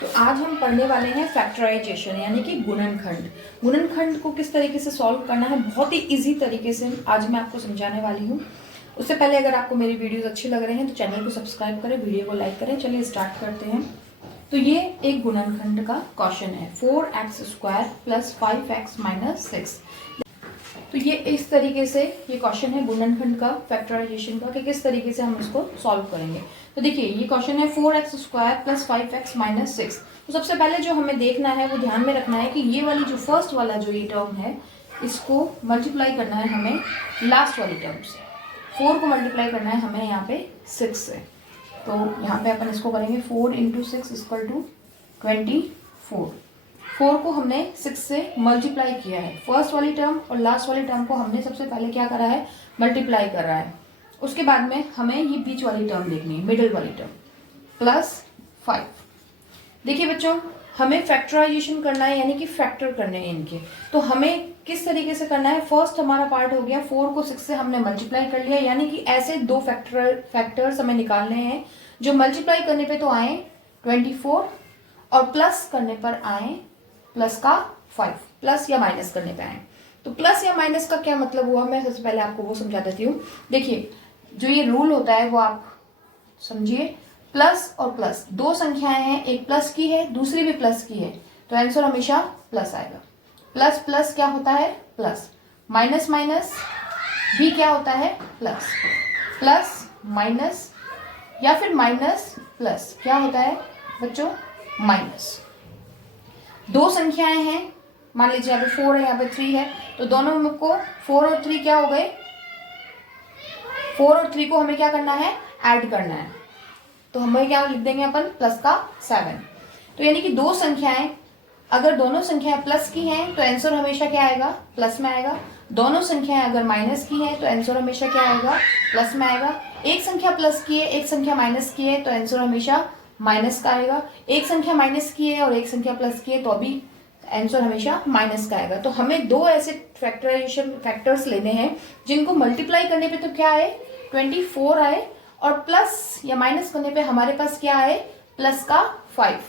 तो आज हम पढ़ने वाले हैं फैक्टराइजेशन यानी कि गुणनखंड। गुणनखंड को किस तरीके से सॉल्व करना है बहुत ही इजी तरीके से आज मैं आपको समझाने वाली हूँ। उससे पहले अगर आपको मेरी वीडियोस अच्छे लग रहे हैं तो चैनल को सब्सक्राइब करें, वीडियो को लाइक करें। चलिए स्टार्ट करते हैं। तो ये एक गुणनखंड का क्वेश्चन है 4x² + 5x - 6। तो ये इस तरीके से ये क्वेश्चन है गुणनखंड का, फैक्टराइजेशन का, कि किस तरीके से हम इसको सॉल्व करेंगे। तो देखिए ये क्वेश्चन है 4x² + 5x - 6। तो सबसे पहले जो हमें देखना है वो ध्यान में रखना है कि ये वाली जो फर्स्ट वाला जो ये टर्म है इसको मल्टीप्लाई करना है हमें लास्ट वाली टर्म से। 4 को मल्टीप्लाई करना है हमें यहाँ पे 6 से। तो यहाँ पे अपन इसको करेंगे 4 × 6 = 24। 4 को हमने 6 से मल्टीप्लाई किया है। फर्स्ट वाली टर्म और लास्ट वाली टर्म को हमने सबसे पहले क्या करा है, मल्टीप्लाई कर रहा है। उसके बाद में हमें ये बीच वाली टर्म देखनी है, मिडिल वाली टर्म +5। देखिए बच्चों, हमें फैक्टराइजेशन करना है यानी कि फैक्टर करने हैं इनके। तो हमें किस तरीके से करना है, फर्स्ट हमारा पार्ट हो गया 4 को 6 से हमने मल्टीप्लाई कर लिया, यानी कि ऐसे दो फैक्टर्स हमें निकालने हैं जो मल्टीप्लाई करने पे तो आए 24 और प्लस करने पर आए +5, प्लस या माइनस करने पे आए। तो प्लस या माइनस का क्या मतलब हुआ, मैं सबसे पहले आपको वो समझा देती हूँ। देखिए जो ये रूल होता है वो आप समझिए, प्लस और प्लस दो संख्याएं हैं, एक प्लस की है दूसरी भी प्लस की है, तो आंसर हमेशा प्लस आएगा। प्लस प्लस क्या होता है प्लस, माइनस माइनस भी क्या होता है प्लस, प्लस माइनस या फिर माइनस प्लस क्या होता है बच्चों माइनस। दो संख्याएं हैं, मान लीजिए यहाँ पे 4 है यहाँ पे 3 है, तो दोनों को 4 और 3 क्या हो गए, 4 और 3 को हमें क्या करना है ऐड करना है। तो हमें क्या लिख देंगे अपन +7। तो यानी कि दो संख्याएं, अगर दोनों संख्याएं प्लस की हैं तो आंसर हमेशा क्या आएगा प्लस में आएगा। दोनों संख्याएं अगर माइनस की हैं तो आंसर हमेशा क्या आएगा प्लस में आएगा। एक संख्या प्लस की है एक संख्या माइनस की है तो आंसर हमेशा माइनस का आएगा। एक संख्या माइनस की है और एक संख्या प्लस की है तो अभी आंसर हमेशा माइनस का आएगा। तो हमें दो ऐसे फैक्टराइजेशन फैक्टर्स लेने हैं जिनको मल्टीप्लाई करने पे तो क्या आए 24 आए और प्लस या माइनस करने पे हमारे पास क्या आए +5।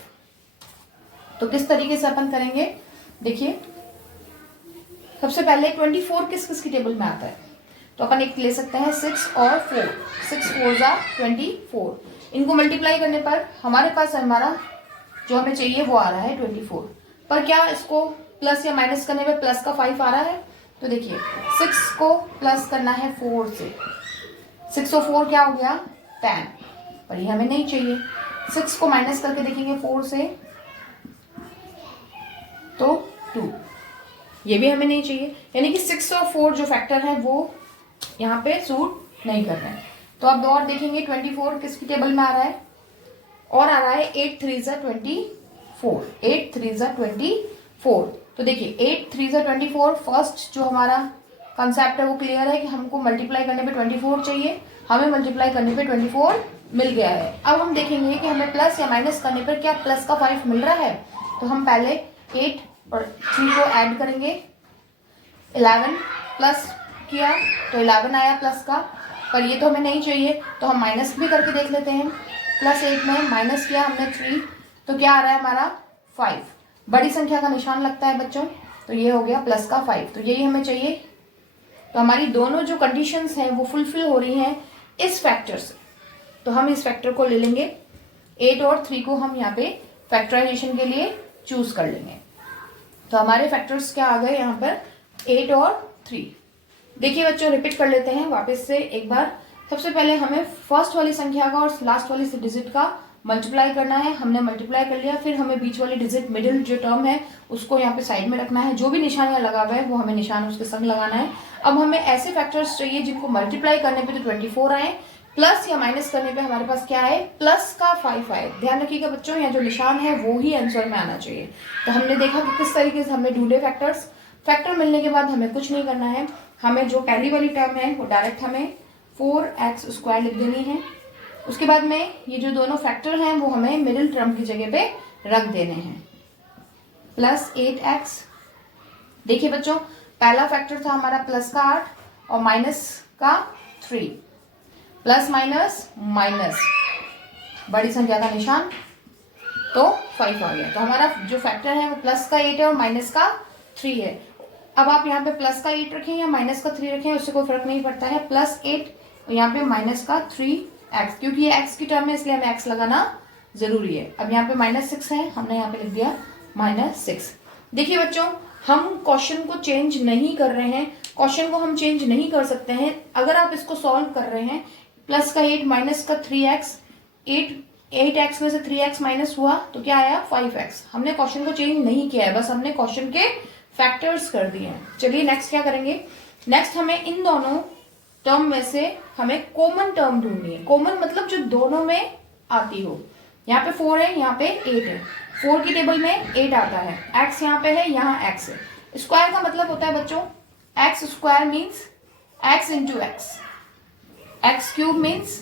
तो किस तरीके से अपन करेंगे, देखिए सबसे पहले 24 किस किस की टेबल में आता है, तो अपन एक ले सकते हैं 6 और 4। 6 4 = 24। इनको मल्टीप्लाई करने पर हमारे पास हमारा जो हमें चाहिए वो आ रहा है 24। पर क्या इसको प्लस या माइनस करने पे +5 आ रहा है। तो देखिए 6 को प्लस करना है 4 से, 6 और 4 क्या हो गया 10, पर ये हमें नहीं चाहिए। 6 को माइनस करके देखेंगे 4 से तो 2, ये भी हमें नहीं चाहिए। यानी कि 6 और 4 जो फैक्टर है वो यहाँ पे सूट नहीं कर रहे हैं। तो अब और देखेंगे 24 किसकी टेबल में आ रहा है, और आ रहा है 8 3 = 24। 8 3 = 24। तो देखिए 8 3 = 24। फर्स्ट जो हमारा कंसेप्ट है वो क्लियर है कि हमको मल्टीप्लाई करने पे 24 चाहिए, हमें मल्टीप्लाई करने पे 24 मिल गया है। अब हम देखेंगे कि हमें प्लस या माइनस करने पर क्या +5 मिल रहा है। तो हम पहले 8 और 3 को ऐड करेंगे, 11 प्लस किया तो 11 आया प्लस का, पर ये तो हमें नहीं चाहिए तो हम माइनस भी करके देख लेते हैं। +8 में माइनस किया हमने 3 तो क्या आ रहा है हमारा 5। बड़ी संख्या का निशान लगता है बच्चों, तो ये हो गया +5, तो यही हमें चाहिए। तो हमारी दोनों जो कंडीशंस हैं वो फुलफिल हो रही हैं इस फैक्टर से, तो हम इस फैक्टर को ले लेंगे। 8 और 3 को हम यहाँ पे फैक्टराइजेशन के लिए चूज कर लेंगे। तो हमारे फैक्टर्स क्या आ गए यहाँ पर 8 और 3। देखिए बच्चों रिपीट कर लेते हैं वापस से एक बार। सबसे पहले हमें फर्स्ट वाली संख्या का और लास्ट वाली डिजिट का मल्टीप्लाई करना है, हमने मल्टीप्लाई कर लिया। फिर हमें बीच वाली डिजिट मिडिल जो टर्म है उसको यहाँ पे साइड में रखना है, जो भी निशान यहाँ लगा हुआ है वो हमें निशान उसके संग लगाना है। अब हमें ऐसे फैक्टर्स चाहिए जिनको मल्टीप्लाई करने पे तो 24 आए, प्लस या माइनस करने पे हमारे पास क्या है +5 आए। ध्यान रखिएगा बच्चों यहाँ जो निशान है वो ही आंसर में आना चाहिए। तो हमने देखा कि किस तरीके से हमने ढूंढे फैक्टर्स। फैक्टर मिलने के बाद हमें कुछ नहीं करना है, हमें जो पहली वाली टर्म है वो डायरेक्ट हमें 4x² लिख देनी है। उसके बाद में ये जो दोनों फैक्टर हैं वो हमें मिडिल टर्म की जगह पे रख देने हैं +8x। देखिए बच्चों पहला फैक्टर था हमारा प्लस का 8 और माइनस का 3, प्लस माइनस माइनस बड़ी संख्या का निशान तो 5 आ गया। तो हमारा जो फैक्टर है वो प्लस का 8 है और माइनस का 3 है। अब आप यहाँ पे प्लस का 8 रखें या माइनस का 3 रखें, उससे कोई फर्क नहीं पड़ता है। +8 और यहाँ पे माइनस का 3x, क्योंकि ये x की टर्म है इसलिए हमें x लगाना जरूरी है। अब यहाँ पे -6 है, हमने यहाँ पे लिख दिया -6। देखिए बच्चों, हम क्वेश्चन को चेंज नहीं कर रहे हैं, क्वेश्चन को हम चेंज नहीं कर सकते हैं। अगर आप इसको सॉल्व कर रहे हैं, प्लस का 8 माइनस का 3x, 8x में से 3x माइनस हुआ तो क्या आया 5x। हमने क्वेश्चन को चेंज नहीं किया है, बस हमने क्वेश्चन के फैक्टर्स कर दिए हैं। चलिए नेक्स्ट क्या करेंगे, नेक्स्ट हमें इन दोनों टर्म में से हमें कॉमन टर्म ढूंढनी है। कॉमन मतलब जो दोनों में आती हो। यहाँ पे 4 है, यहाँ पे 8 है। 4 की टेबल में 8 आता है, x यहाँ पे है, यहाँ x है। स्क्वायर का मतलब होता है बच्चों x square means x into x, x cube means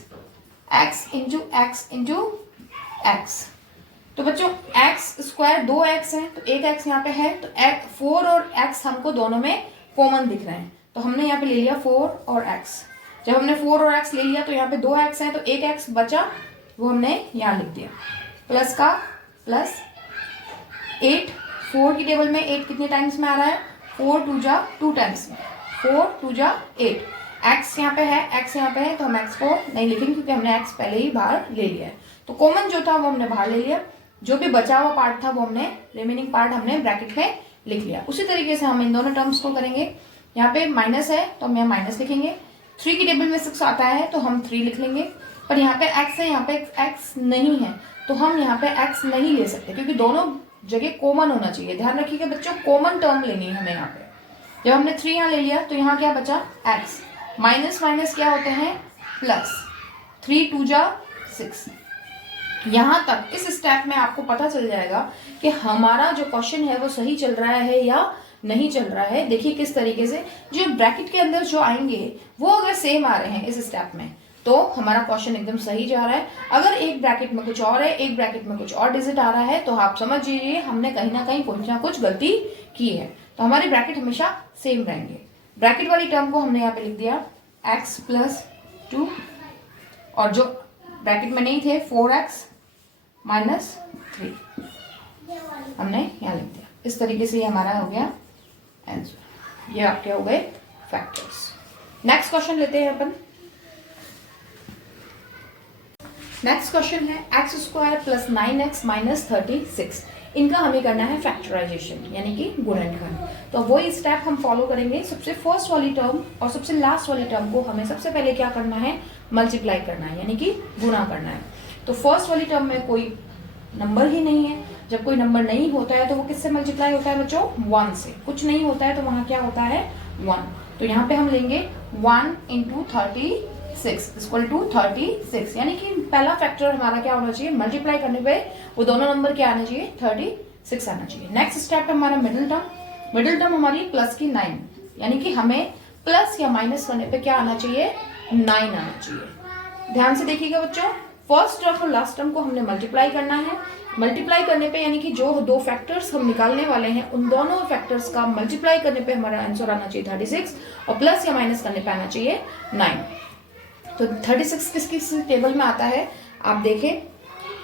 x into x into x. तो बच्चों x स्क्वायर 2x है तो 1x यहाँ पे है, तो 4 और x हमको दोनों में कॉमन दिख रहे हैं, तो हमने यहाँ पे ले लिया 4 और x। जब हमने 4 और x ले लिया तो यहाँ पे 2x है, तो 1x बचा, वो हमने यहाँ लिख दिया। प्लस का प्लस 8, 4 की टेबल में 8 कितने टाइम्स में आ रहा है, 4 2 जा 2 टाइम्स में, 4 2 जा 8। x यहाँ पे है, x यहाँ पे है, तो हम x को नहीं लिखेंगे क्योंकि हमने x पहले ही बाहर ले लिया है। तो कॉमन जो था वो हमने बाहर ले लिया, जो भी बचा हुआ पार्ट था वो हमने, रिमेनिंग पार्ट हमने ब्रैकेट में लिख लिया। उसी तरीके से हम इन दोनों टर्म्स को करेंगे। यहाँ पे माइनस है तो हम यहाँ माइनस लिखेंगे, 3 की टेबल में 6 आता है तो हम 3 लिख लेंगे, पर यहाँ पे x है, यहाँ पे x नहीं है, तो हम यहाँ पे x नहीं ले सकते क्योंकि दोनों जगह कॉमन होना चाहिए। ध्यान रखिएगा बच्चों, कॉमन टर्म लेनी है हमें। यहाँ पे जब हमने 3 यहाँ ले लिया तो यहाँ क्या बचा x, माइनस माइनस क्या होते हैं प्लस, 3 2 जा 6। यहाँ तक इस स्टेप में आपको पता चल जाएगा कि हमारा जो क्वेश्चन है वो सही चल रहा है या नहीं चल रहा है। देखिए किस तरीके से जो ब्रैकेट के अंदर जो आएंगे वो अगर सेम आ रहे हैं इस स्टेप में तो हमारा क्वेश्चन एकदम सही जा रहा है। अगर एक ब्रैकेट में कुछ और है, एक ब्रैकेट में कुछ और डिजिट आ रहा है, तो आप समझ लीजिए हमने कहीं ना कहीं कुछ ना कुछ गलती की है। तो हमारे ब्रैकेट हमेशा सेम रहेंगे। ब्रैकेट वाली टर्म को हमने यहाँ पे लिख दिया x + 2, और जो ब्रैकेट में नहीं थे 4x - 3 हमने यहाँ लिख दिया। इस तरीके से ये हमारा हो गया आंसर। ये आपके हो गए फैक्टर्स। नेक्स्ट क्वेश्चन लेते हैं अपन। नेक्स्ट क्वेश्चन है x² + 9x - 36। इनका हमें करना है फैक्टराइजेशन यानी कि गुणनखंड। तो वही स्टेप हम फॉलो करेंगे। सबसे फर्स्ट वाली टर्म और सबसे लास्ट वाली टर्म को हमें सबसे पहले क्या करना है, मल्टीप्लाई करना है यानी कि गुणा करना है। तो फर्स्ट वाली टर्म में कोई नंबर ही नहीं है। जब कोई नंबर नहीं होता है तो वो किससे मल्टीप्लाई होता है बच्चों, 1 से। कुछ नहीं होता है तो वहां क्या होता है 1। तो यहाँ पे हम लेंगे 1 × 36 = 36, यानी कि पहला फैक्टर हमारा क्या होना चाहिए, मल्टीप्लाई करने पे वो दोनों नंबर क्या आना चाहिए 36 आना चाहिए। नेक्स्ट स्टेप है हमारा मिडिल टर्म। मिडिल टर्म हमारी प्लस की 9, यानी कि हमें प्लस या माइनस करने पे क्या आना चाहिए 9 आना चाहिए। ध्यान से देखिएगा बच्चों, फर्स्ट टर्म और लास्ट टर्म को हमने मल्टीप्लाई करना है। मल्टीप्लाई करने पे यानी कि जो दो फैक्टर्स हम निकालने वाले हैं उन दोनों फैक्टर्स का मल्टीप्लाई करने पे हमारा आंसर आना चाहिए 36 और प्लस या माइनस करने पे आना चाहिए 9। तो 36 किस किस टेबल में आता है आप देखें,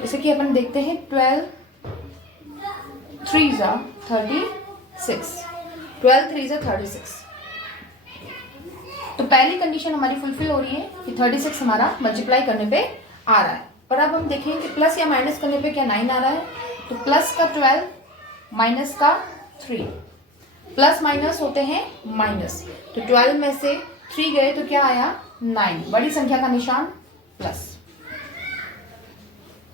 जैसे कि अपन देखते हैं 12 3 = 36, 12 3 = 36। तो पहली कंडीशन हमारी फुलफिल हो रही है कि 36 हमारा मल्टीप्लाई करने पे आ रहा है। पर अब हम देखेंगे कि प्लस या माइनस करने पे क्या 9 आ रहा है। तो प्लस का 12 माइनस का 3, प्लस माइनस होते हैं माइनस, तो 12 में से 3 गए तो क्या आया 9। बड़ी संख्या का निशान प्लस।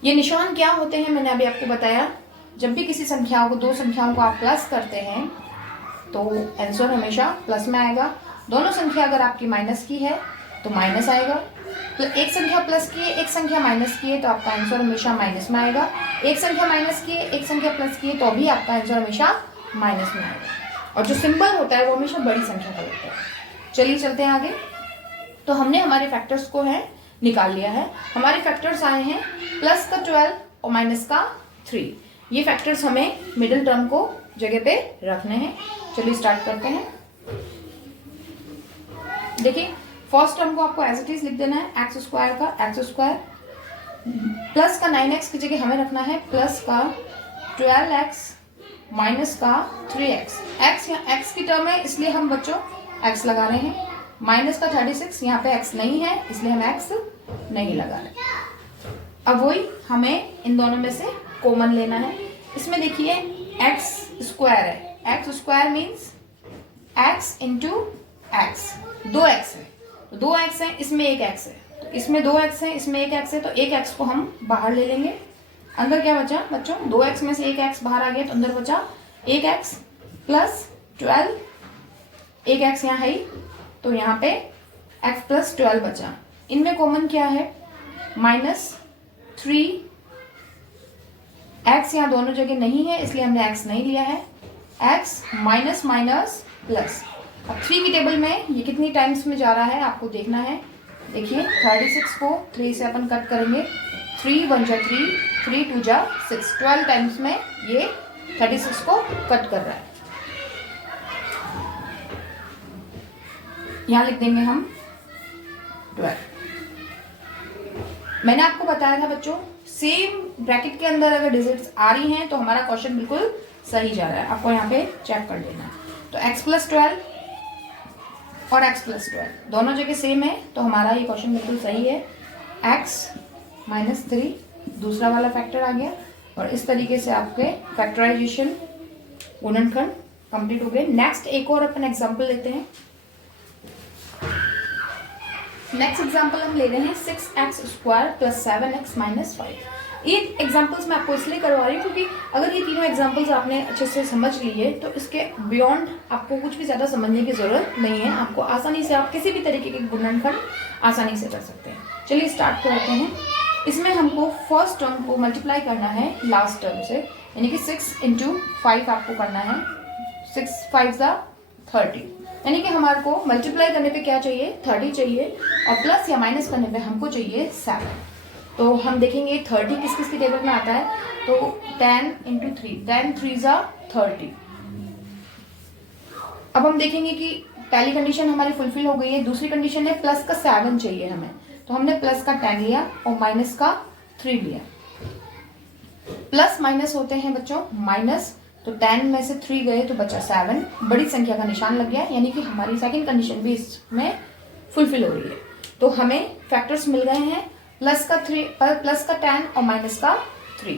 ये निशान क्या होते हैं मैंने अभी आपको बताया। जब भी किसी संख्याओं को, दो संख्याओं को आप प्लस करते हैं तो आंसर हमेशा प्लस में आएगा। दोनों संख्या अगर आपकी माइनस की है तो माइनस आएगा। एक संख्या प्लस की है, एक संख्या माइनस की है तो आपका आंसर हमेशा माइनस में आएगा। एक संख्या माइनस की है, एक संख्या प्लस की है तो भी आपका आंसर हमेशा माइनस में आएगा। और जो सिंबल होता है वो हमेशा बड़ी संख्या का लगता है। चलिए चलते हैं आगे। तो हमने हमारे फैक्टर्स को है निकाल लिया है। हमारे फैक्टर्स आए हैं प्लस का 12 और माइनस का 3। ये फैक्टर्स हमें मिडिल टर्म को जगह पे रखने हैं। चलिए स्टार्ट करते हैं। देखिए फर्स्ट टर्म को आपको एज इट इज लिख देना है, x² का x²। प्लस का 9x की जगह हमें रखना है प्लस का 12x माइनस का 3x। x यहाँ x की टर्म है इसलिए हम बच्चों x लगा रहे हैं। माइनस का 36, यहाँ पे x नहीं है इसलिए हम x नहीं लगा रहे। अब वही हमें इन दोनों में से कॉमन लेना है। इसमें देखिए x स्क्वायर है, x square means x into x, 2x है तो 2x है, इसमें 1x है तो इसमें 2x है, इसमें 1x है तो 1x को हम बाहर ले लेंगे। अंदर क्या बचा बच्चों, 2x में से 1x बाहर आ गया तो अंदर बचा 1x प्लस 12, 1x यहाँ है तो यहाँ पे x प्लस 12 बचा। इनमें कॉमन क्या है, माइनस 3, x यहाँ दोनों जगह नहीं है इसलिए हमने x नहीं लिया है, x माइनस माइनस प्लस। अब 3 की टेबल में ये कितनी टाइम्स में जा रहा है आपको देखना है। देखिए 36 को 3 से अपन कट करेंगे, 3 1 जा 3, 3 2 जा 6, 12 टाइम्स में ये 36 को कट कर रहा है। यहां लिख देंगे हम 12। मैंने आपको बताया था बच्चों सेम ब्रैकेट के अंदर अगर डिजिट्स आ रही हैं तो हमारा क्वेश्चन बिल्कुल सही जा रहा है, आपको यहाँ पे चेक कर लेना है। तो x प्लस 12 और x प्लस 12 दोनों जगह सेम है तो हमारा ये क्वेश्चन बिल्कुल सही है। x माइनस 3 दूसरा वाला फैक्टर आ गया और इस तरीके से आपके फैक्टराइजेशन गुणनखंड कंप्लीट हो गए। नेक्स्ट एक और अपन एग्जांपल लेते हैं। नेक्स्ट एग्जांपल हम ले रहे हैं 6x square plus 7x minus 5। ये एग्जांपल्स मैं आपको इसलिए करवा रही हूँ क्योंकि अगर ये तीनों एग्जांपल्स आपने अच्छे से समझ लिए तो इसके बियॉन्ड आपको कुछ भी ज़्यादा समझने की ज़रूरत नहीं है। आपको आसानी से आप किसी भी तरीके के गुणनखंड आसानी से कर सकते हैं। चलिए स्टार्ट करते हैं। इसमें हमको फर्स्ट टर्म को मल्टीप्लाई करना है लास्ट टर्म से, यानी कि 6 इंटू 5 आपको करना है। 6 5 30, यानी कि हमारे को मल्टीप्लाई करने पे क्या चाहिए, 30 चाहिए और प्लस या माइनस करने पे हमको चाहिए 7। तो हम देखेंगे 30 किस किस की टेबल में आता है, तो 10 इंटू 3, 10 3 30। अब हम देखेंगे कि पहली कंडीशन हमारी फुलफिल हो गई है। दूसरी कंडीशन है प्लस का 7 चाहिए हमें, तो हमने प्लस का 10 लिया और माइनस का 3 लिया। प्लस माइनस होते हैं बच्चों माइनस, तो 10 में से 3 गए तो बचा 7, बड़ी संख्या का निशान लग गया, यानी कि हमारी सेकंड कंडीशन भी इसमें फुलफिल हो रही है। तो हमें फैक्टर्स मिल गए हैं प्लस का 10 और माइनस का 3।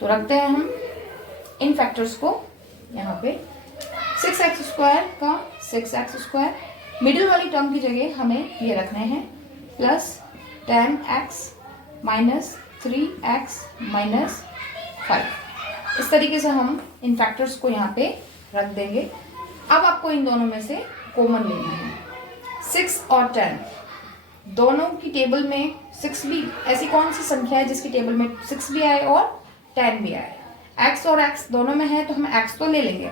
तो रखते हैं हम इन फैक्टर्स को यहाँ पे। 6x स्क्वायर का 6x स्क्वायर, मिडिल वाली टर्म की जगह हमें ये रखने हैं plus 10x minus 3x minus 5। इस तरीके से हम इन फैक्टर्स को यहाँ पे रख देंगे। अब आपको इन दोनों में से कॉमन लेना है। 6 और 10 दोनों की टेबल में 6 भी, ऐसी कौन सी संख्या है जिसकी टेबल में 6 भी आए और 10 भी आए। x और x दोनों में है तो हम x तो ले लेंगे,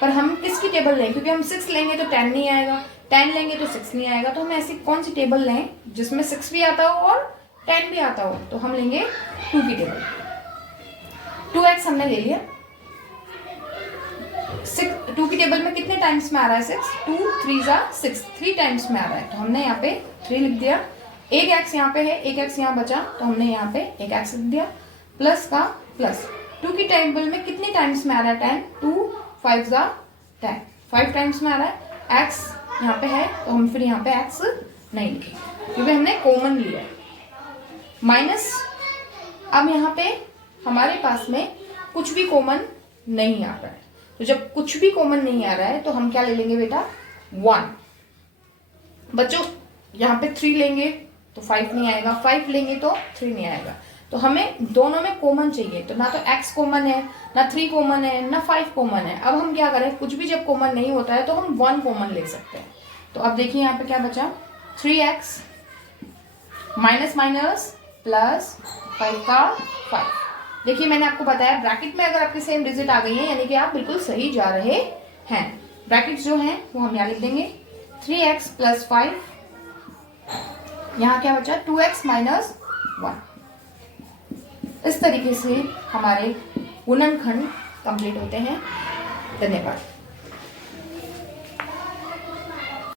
पर हम किसकी टेबल लें, क्योंकि हम 6 लेंगे तो 10 नहीं आएगा, 10 लेंगे तो 6 नहीं आएगा। तो हम ऐसी कौन सी टेबल लें जिसमें 6 भी आता हो और 10 भी आता हो, तो हम लेंगे 2 की टेबल। 2x हमने ले लिया। 2 की टेबल में कितने टाइम्स में आ रहा है 6, 2 3 6, 3 टाइम्स में आ रहा है, तो हमने यहाँ पे 3 लिख दिया। एक x यहाँ पे है, एक x यहाँ बचा तो हमने यहाँ पे एक x लिख दिया। प्लस का प्लस 2 की टेबल में कितने टाइम्स में आ रहा है 10, 2 5 10, 5 टाइम्स में आ रहा है। x यहाँ पे है तो हम फिर यहाँ पे x नहीं लिखेंगे क्योंकि हमने कॉमन लिया है। माइनस, अब यहाँ पे हमारे पास में कुछ भी कॉमन नहीं आ रहा है, तो जब कुछ भी कॉमन नहीं आ रहा है तो हम क्या ले लेंगे बेटा 1। बच्चों यहाँ पे 3 लेंगे तो 5 नहीं आएगा, 5 लेंगे तो 3 नहीं आएगा। तो हमें दोनों में कॉमन चाहिए, तो ना तो x कॉमन है, ना 3 कॉमन है, ना 5 कॉमन है। अब हम क्या करें, कुछ भी जब कॉमन नहीं होता है तो हम 1 कॉमन ले सकते हैं। तो अब देखिए यहाँ पे क्या बचा, 3x माइनस माइनस प्लस 5 का 5। देखिए मैंने आपको बताया ब्रैकेट में अगर आपके सेम डिजिट आ गई है यानी कि आप बिल्कुल सही जा रहे हैं। ब्रैकेट जो है वो हम यहाँ लिख देंगे 3x प्लस 5, यहाँ क्या बचा 2x माइनस 1। इस तरीके से हमारे गुणनखंड कंप्लीट होते हैं। धन्यवाद।